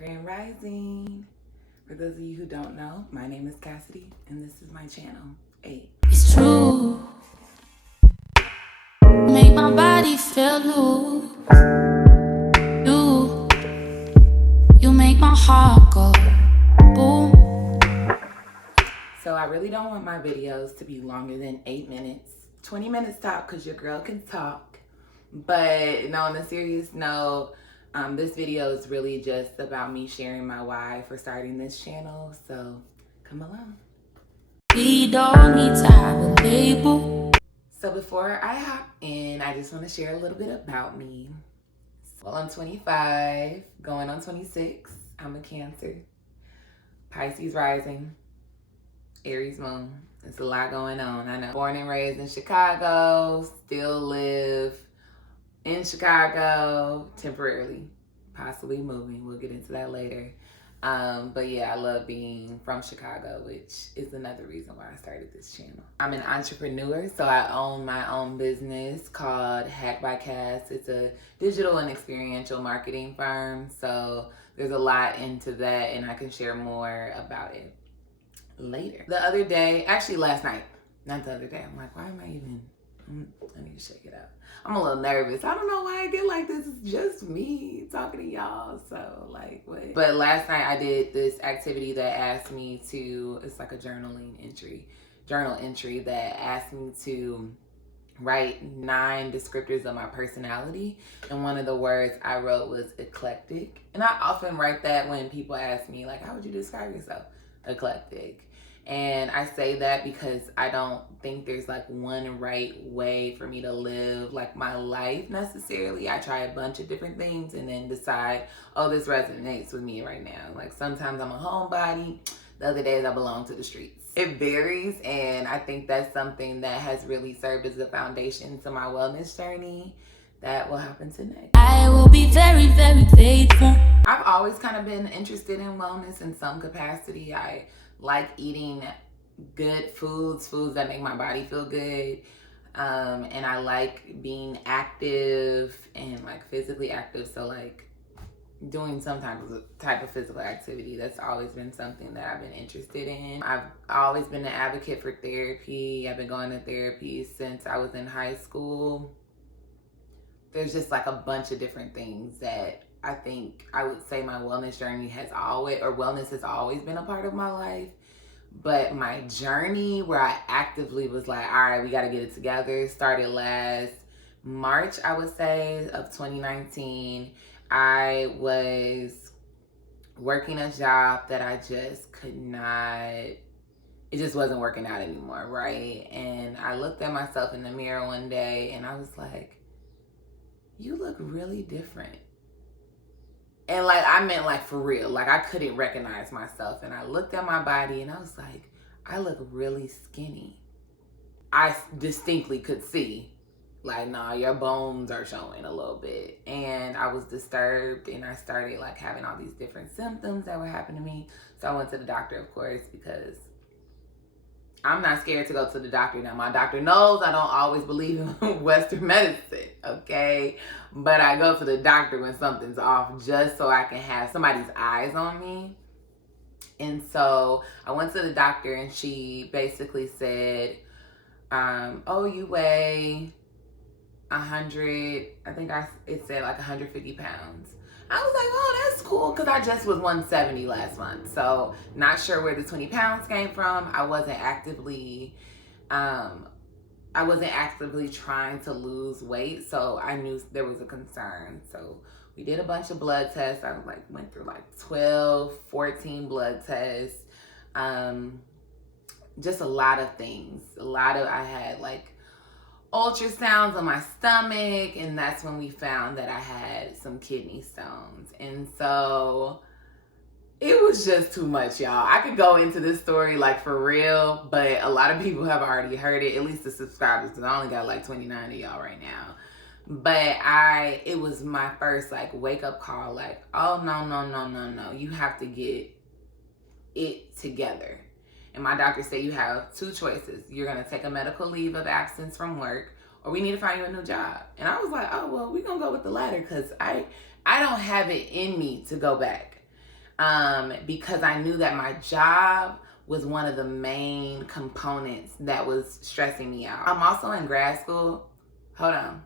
Grand Rising. For those of you who don't know, my name is Cassidy, and this is my channel, 8. It's true. Make my body feel loose. You make my heart go boom. So I really don't want my videos to be longer than 8 minutes. 20 minutes top, because your girl can talk. But no, on a serious note, this video is really just about me sharing my why for starting this channel. So come along. We don't need to have a label. So before I hop in, I just want to share a little bit about me. Well, I'm 25, going on 26. I'm a Cancer. Pisces rising, Aries moon. It's a lot going on, I know. Born and raised in Chicago, still live in Chicago temporarily, possibly moving. We'll get into that later. But yeah, I love being from Chicago, which is another reason why I started this channel. I'm an entrepreneur, so I own my own business called Hack by Cass. It's a digital and experiential marketing firm. So there's a lot into that, and I can share more about it later. The other day, actually last night, not the other day, I'm like, why am I even, I need to shake it out. I'm a little nervous. I don't know why I get like this. It's just me talking to y'all. So like, what? But last night I did this activity that asked me to, it's like a journal entry that asked me to write 9 descriptors of my personality. And one of the words I wrote was eclectic. And I often write that when people ask me like, how would you describe yourself? Eclectic. And I say that because I don't think there's like one right way for me to live like my life necessarily. I try a bunch of different things and then decide, oh, this resonates with me right now. Like sometimes I'm a homebody, the other days I belong to the streets. It varies, and I think that's something that has really served as a foundation to my wellness journey that will happen tonight. I will be very, very faithful. I've always kind of been interested in wellness in some capacity. I like eating good foods that make my body feel good. And I like being active and like physically active. So like doing some type of physical activity. That's always been something that I've been interested in. I've always been an advocate for therapy. I've been going to therapy since I was in high school. There's just like a bunch of different things that I think I would say my wellness journey wellness has always been a part of my life. But my journey where I actively was like, all right, we got to get it together, started last March, I would say, of 2019. I was working a job that I just could not, it just wasn't working out anymore, right? And I looked at myself in the mirror one day and I was like, you look really different. And like, I meant like for real, like I couldn't recognize myself. And I looked at my body and I was like, I look really skinny. I distinctly could see like, nah, your bones are showing a little bit. And I was disturbed and I started like having all these different symptoms that were happening to me. So I went to the doctor, of course, because I'm not scared to go to the doctor now. My doctor knows I don't always believe in Western medicine, okay? But I go to the doctor when something's off just so I can have somebody's eyes on me. And so I went to the doctor and she basically said, oh, you weigh 100, I think it said like 150 pounds. I was like, oh, that's cool, because I just was 170 last month. So not sure where the 20 pounds came from. I wasn't actively trying to lose weight. So I knew there was a concern. So we did a bunch of blood tests. I went through like 12, 14 blood tests. Just a lot of things. I had like ultrasounds on my stomach, and that's when we found that I had some kidney stones. And so it was just too much, y'all. I could go into this story like for real, but a lot of people have already heard it, at least the subscribers, because I only got like 29 of y'all right now. But it was my first like wake up call, like, oh no, you have to get it together. And my doctor said you have 2 choices. You're going to take a medical leave of absence from work, or we need to find you a new job. And I was like, oh, well, we're going to go with the latter, because I don't have it in me to go back. because I knew that my job was one of the main components that was stressing me out. I'm also in grad school. Hold on.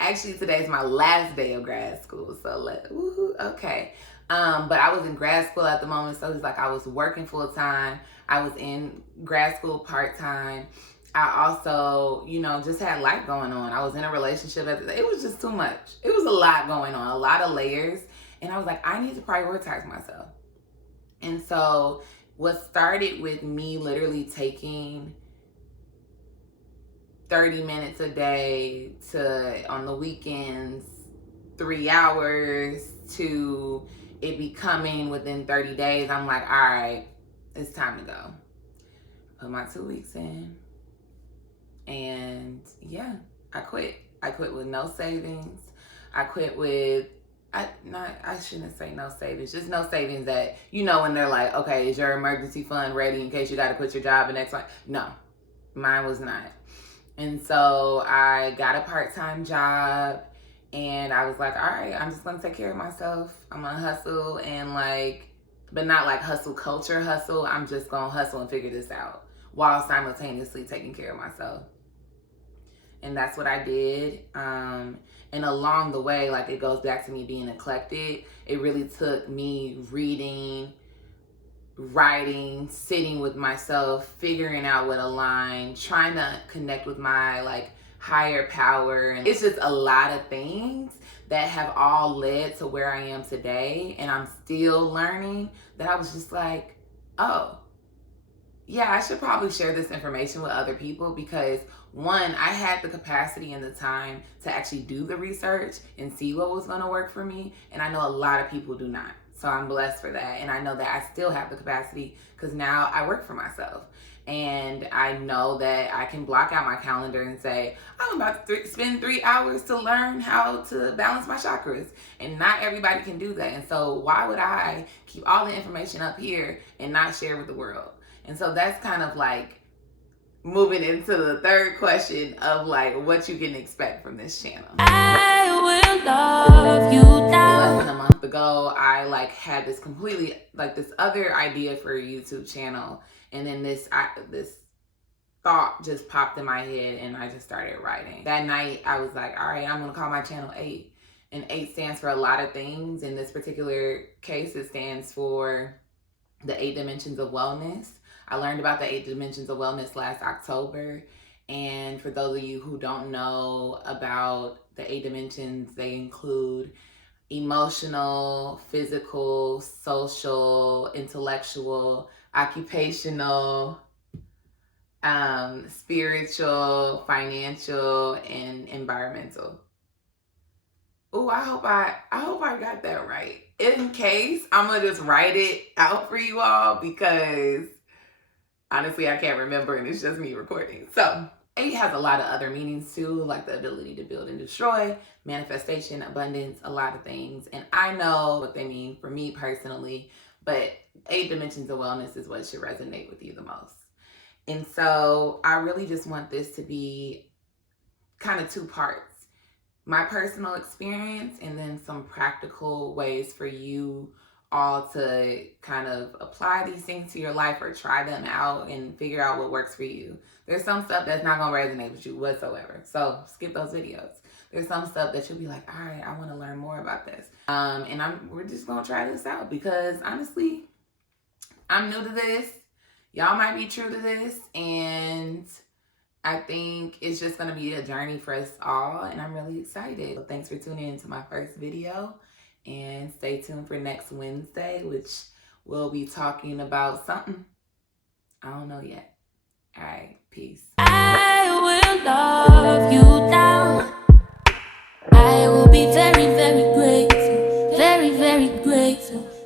Actually, today's my last day of grad school, so okay. But I was in grad school at the moment, so it's like I was working full time. I was in grad school part time. I also, just had life going on. I was in a relationship it was just too much. It was a lot going on, a lot of layers. And I was like, I need to prioritize myself. And so what started with me literally taking 30 minutes a day to, on the weekends, 3 hours, to it becoming within 30 days, I'm like, all right, it's time to go. Put my 2 weeks in. And yeah, I quit. I quit with no savings. I quit with, I shouldn't say no savings, just no savings that, when they're like, okay, is your emergency fund ready in case you got to quit your job the next one? No, mine was not. And so I got a part-time job, and I was like, all right, I'm just going to take care of myself. I'm going to hustle and but not like hustle culture hustle. I'm just going to hustle and figure this out while simultaneously taking care of myself. And that's what I did. And along the way, it goes back to me being eclectic. It really took me reading, writing, sitting with myself, figuring out what aligned, trying to connect with my higher power. And it's just a lot of things that have all led to where I am today. And I'm still learning that I was just like, oh, yeah, I should probably share this information with other people because, one, I had the capacity and the time to actually do the research and see what was going to work for me. And I know a lot of people do not. So I'm blessed for that. And I know that I still have the capacity because now I work for myself. And I know that I can block out my calendar and say, I'm about to spend 3 hours to learn how to balance my chakras. And not everybody can do that. And so why would I keep all the information up here and not share with the world? And so that's kind of moving into the third question of what you can expect from this channel. I will love you down. Less than a month ago, I had this completely this other idea for a YouTube channel, and then this thought just popped in my head, and I just started writing. That night, I was like, all right, I'm gonna call my channel 8, and 8 stands for a lot of things. In this particular case, it stands for the 8 dimensions of wellness. I learned about the 8 dimensions of wellness last October. And for those of you who don't know about the 8 dimensions, they include emotional, physical, social, intellectual, occupational, spiritual, financial, and environmental. Oh, I hope I got that right. In case, I'm gonna just write it out for you all because honestly, I can't remember and it's just me recording. So 8 has a lot of other meanings too, like the ability to build and destroy, manifestation, abundance, a lot of things. And I know what they mean for me personally, but 8 dimensions of wellness is what should resonate with you the most. And so I really just want this to be kind of 2 parts. My personal experience and then some practical ways for you all to kind of apply these things to your life or try them out and figure out what works for you. There's some stuff that's not going to resonate with you whatsoever. So skip those videos. There's some stuff that you'll be like, all right, I want to learn more about this. And we're just going to try this out because honestly, I'm new to this. Y'all might be true to this. And I think it's just going to be a journey for us all. And I'm really excited. So thanks for tuning in to my first video. And stay tuned for next Wednesday, which we'll be talking about something. I don't know yet. All right, peace. I will love you down. I will be very, very great.